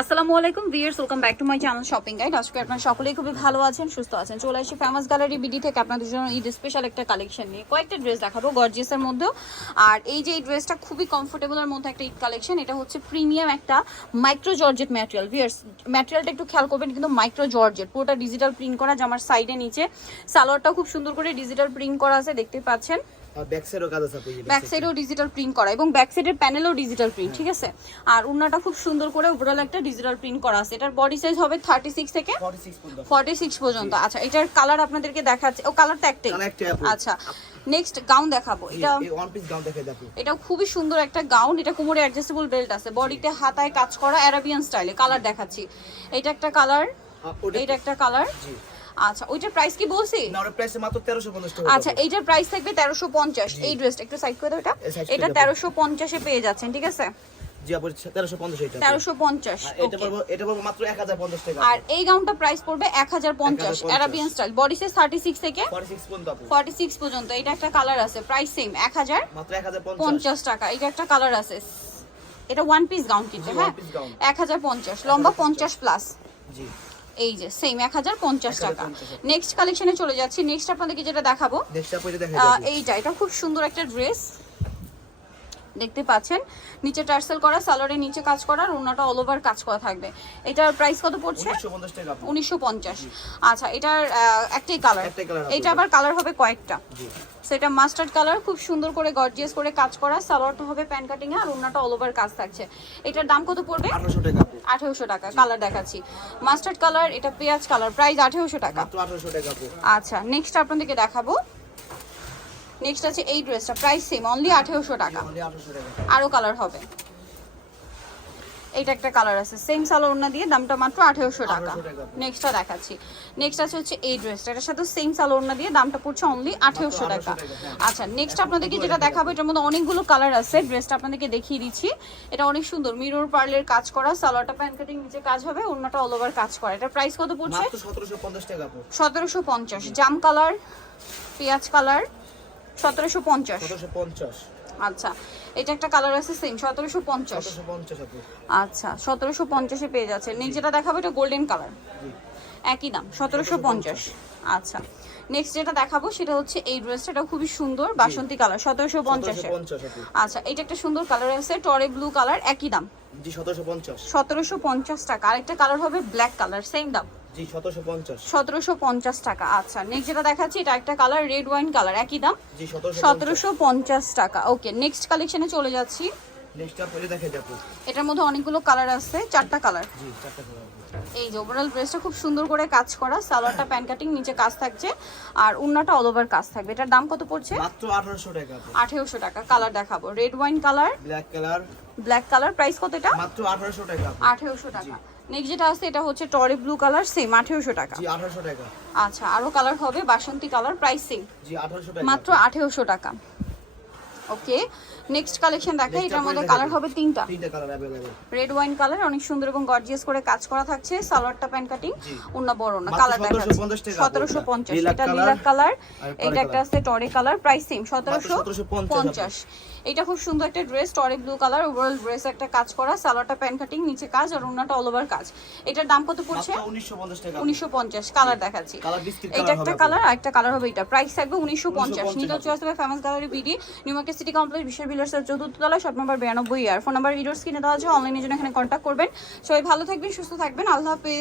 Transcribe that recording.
আসসালামু আলাইকুম viewers, welcome back to my channel shopping guide. আজকে আপনারা সকলেই খুবই ভালো আছেন, সুস্থ আছেন। চলে আসি ফেমাস গ্যালারি বিডি থেকে আপনাদের জন্য ঈদ স্পেশাল একটা কালেকশন নিয়ে কয়েকটা ড্রেস দেখাবো গর্জিয়াসের মধ্যেও। আর এই যে এই ড্রেসটা খুবই কমফোর্টেবলের মধ্যে একটা ঈদ কালেকশন। এটা হচ্ছে প্রিমিয়াম একটা মাইক্রো জর্জেট ম্যাটেরিয়াল। ভিউয়ার্স ম্যাটেরিয়ালটা একটু খেয়াল করবেন, কিন্তু মাইক্রো জর্জেট, পুরোটা ডিজিটাল প্রিন্ট করা, জামার সাইডে নিচে সালোয়ারটাও খুব সুন্দর করে ডিজিটাল প্রিন্ট করা আছে, দেখতে পাচ্ছেন। ব্যাক সাইডও কাজ আছে, ব্যাক সাইডেও ডিজিটাল প্রিন্ট করা এবং ব্যাক সাইডের প্যানেলও ডিজিটাল প্রিন্ট, ঠিক আছে। আর ওন্নাটা খুব সুন্দর করে ওভারঅল একটা ডিজিটাল প্রিন্ট করা আছে। এটার বডি সাইজ হবে 36 থেকে 46 পর্যন্ত। আচ্ছা, এটার কালার আপনাদেরকে দেখাচ্ছে। ও কালারটা একটাই। আচ্ছা, নেক্সট গাউন দেখাবো। এটা ওয়ান পিস গাউন দেখাই যাবে। এটা খুবই সুন্দর একটা গাউন। এটা কোমরে অ্যাডজাস্টেবল বেল্ট আছে, বডিতে হাতায় কাজ করা অ্যারাবিয়ান স্টাইলে। কালার দেখাচ্ছি, এটা একটা কালার, এটা একটা কালার। আচ্ছা, ওইটার প্রাইস কি বলছি? না, ওর প্রাইস মাত্র 1350 টাকা। আচ্ছা, এইটার প্রাইস থাকবে 1350। এই ড্রেসটা একটু সাইড করে দাও। এটা 1350 এ পেয়ে যাচ্ছেন, ঠিক আছে। জি আপু, 1350 এটা। 1350। এটা পড়বে মাত্র 1050 টাকা। আর এই গাউনটা প্রাইস পড়বে 1050 অ্যারাবিয়ান স্টাইল। বডি সাইজ 36 থেকে 46 পর্যন্ত আপু। 46 পর্যন্ত। এটা একটা কালার আছে, প্রাইস সেম 1050 টাকা। এটা একটা কালার আছে। এটা ওয়ান পিস গাউন কিন্তু, হ্যাঁ, 1050, লম্বা 50 প্লাস। জি, এই যে সেম 1050 টাকা। নেক্সট কালেকশনে চলে যাচ্ছি। নেক্সট আপনাদেরকে যেটা দেখাবো, নেক্সট আপু এটা দেখাই যাবে। এটা খুব সুন্দর একটা ড্রেস, দেখতে পাচ্ছেন। নিচে টার্সেল করা, সালোয়ারের নিচে কাজ করা, আর ওন্নাটা অল ওভার কাজ করা থাকবে। এটার প্রাইস কত পড়ছে? 1950 টাকা আপু। 1950। আচ্ছা, এটার একটাই কালার। এটা আবার কালার হবে কয়েকটা। জি, সেটা মাস্টার্ড কালার, খুব সুন্দর করে গর্জিয়াস করে কাজ করা। সালোয়ারটা হবে প্যান কাটিং এ, আর ওন্নাটা অল ওভার কাজ থাকছে। এটার দাম কত পড়বে? 1800 টাকা আপু। 1800 টাকা। কালার দেখাচ্ছি, মাস্টার্ড কালার, এটা পেঁয়াজ কালার, প্রাইস 1800 টাকা। মাত্র 1800 টাকা আপু। আচ্ছা, নেক্সট আপনাদেরকে দেখাবো। নেক্সট আছে এই ড্রেসটা, প্রাইস সেম, অনলি 1800 টাকা। অনলি 1800 টাকা। আরো কালার হবে। এইটা একটা কালার আছে, সেম সালোয়ার ওড়না দিয়ে, দামটা মাত্র 1800 টাকা। নেক্সটটা দেখাচ্ছি। নেক্সট আছে হচ্ছে এই ড্রেসটা, এটার সাথে সেম সালোয়ার ওড়না দিয়ে, দামটা পড়ছে অনলি 1800 টাকা। আচ্ছা, নেক্সট আপনাদেরকে যেটা দেখাবো, এটার মধ্যে অনেকগুলো কালার আছে। ড্রেসটা আপনাদেরকে দেখিয়ে দিচ্ছি। এটা অনেক সুন্দর, মিরর পার্লের কাজ করা, সালোয়ারটা প্যান কাটিং নিচে কাজ হবে, ওড়নাটা অল ওভার কাজ করা। এটার প্রাইস কত পড়ছে? মাত্র 1750 টাকা আপু। 1750। জাম কালার, পেঁয়াজ কালার, 1750। 1750। আচ্ছা, এটা একটা কালার আছে সেম 1750। 1750 আপু। আচ্ছা, 1750 এ পেয়ে যাচ্ছে। নেক্সট যেটা দেখাবো, এটা গোল্ডেন কালার, জি, একই দাম 1750। আচ্ছা, নেক্সট যেটা দেখাবো সেটা হচ্ছে এই ড্রেসটা, এটা খুবই সুন্দর, বাসন্তী কালার, 1750 এ। 1750 আপু। আচ্ছা, এটা একটা সুন্দর কালার আছে, টরে ব্লু কালার, একই দাম জি, 1750। 1750 টাকা। আরেকটা কালার হবে ব্ল্যাক কালার, সেম দাম জি, 1750। 1750 টাকা। আচ্ছা, নেক্সট যেটা দেখাচ্ছি, এটা একটা কালার রেড ওয়াইন কালার, একই দাম জি, 1750। 1750 টাকা। ওকে, নেক্সট কালেকশনে চলে যাচ্ছি। নেক্সট আপু এটা দেখাই যাবে। এটার মধ্যে অনেকগুলো কালার আছে, 4টা কালার। জি, চারটা কালার। এই যে ওভারঅল ড্রেসটা খুব সুন্দর করে কাজ করা, সালোয়ারটা প্যান কাটিং, নিচে কাজ থাকছে, আর ওন্নাটা অল ওভার কাজ থাকবে। এটার দাম কত পড়ছে? মাত্র 1800 টাকা আপু। 1800 টাকা। কালার দেখাবো, red wine colour, black colour, black colour, price কত এটা? মাত্র 1800 টাকা আপু। 1800 টাকা। নেক্সট যেটা আছে, এটা হচ্ছে টরে ব্লু কালার, সেম 1800 টাকা। জি, 1800 টাকা। আচ্ছা, আরো কালার হবে, বাসন্তী কালার, প্রাইস সেম, জি, 1800 টাকা। মাত্র 1800 টাকা। ওকে, নেক্সট কালেকশন দেখাই। এটার মধ্যে কালার হবে তিনটা। তিনটা colour available. Red wine colour, অনেক সুন্দর এবং গর্জিয়াস করে কাজ করা থাকছে, সালোয়ারটা প্যান কাটিং, ওন্না বড় না। কালার দেখাচ্ছি 1750। এটা লিলাক কালার, এটা একটা আছে টরে কালার, প্রাইস সেম 1750। এটা খুব সুন্দর একটা ড্রেস, টরে ব্লু কালার, ওভারঅল ড্রেস একটা কাজ করা, সালোয়ারটা প্যান কাটিং, নিচে কাজ, আর ওন্নাটা অল ওভার কাজ। এটার দাম কত পড়ছে? মাত্র 1950 টাকা। 1950। কালার দেখাচ্ছি, কালার বিস্কিট এটা কালার একটা হবে। কালার, আর একটা কালার হবে এটা, প্রাইস থাকবে 1950। নিতে চয়েস হবে famous gallery BD, new market city complex, বিশ্বের বিলার্সের 4র্থ তলায়, শপ নাম্বার 92। আর ফোন নাম্বার ভিডিওর স্ক্রিনে দেওয়া আছে, অনলাইনের জন্য এখানে কন্ট্যাক্ট করবেন। সবাই ভালো থাকবেন, সুস্থ থাকবেন, আল্লাহ হাফেজ।